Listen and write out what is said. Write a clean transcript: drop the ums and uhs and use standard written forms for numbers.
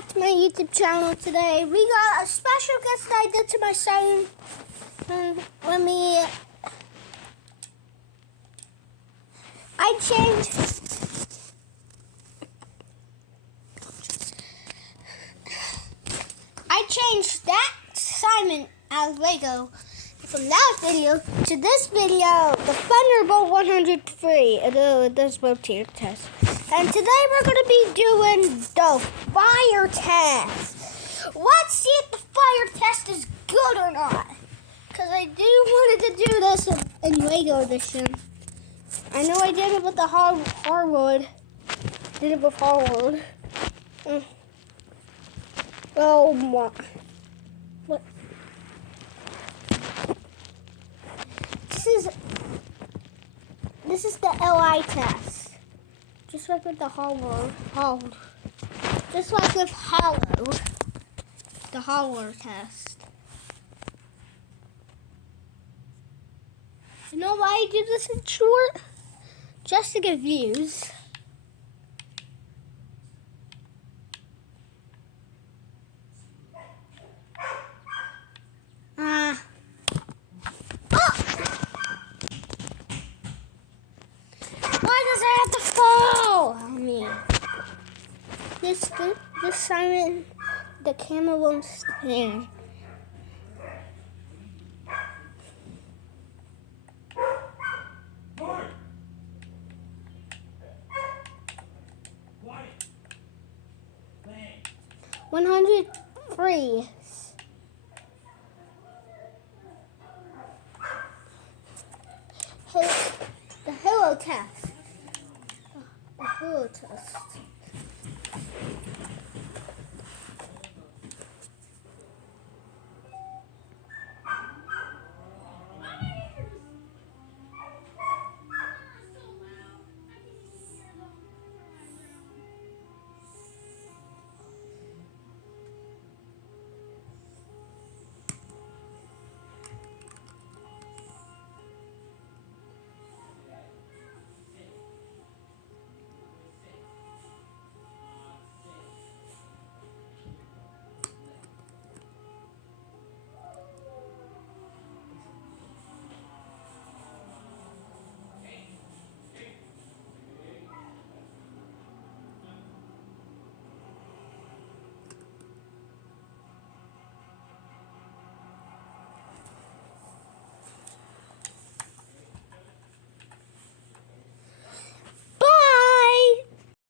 back to my YouTube channel today. We got a special guest that I did to my Siren. I changed that Simon as Lego from that video to this video, the Thunderbolt 103. It does rotate test. And today we're going to be doing the fire test. Let's see if the fire test is good or not. Because I do wanted to do this in Lego edition. I know I did it with the hardwood. Did it with hardwood. Oh my. What? This is the LI test. Just like with the just like with the hollow test. You know why I do this in short? Just to get views. Why does it have to fall on me? This Siren, the camera won't stand. One 103. The halo test. The halo test.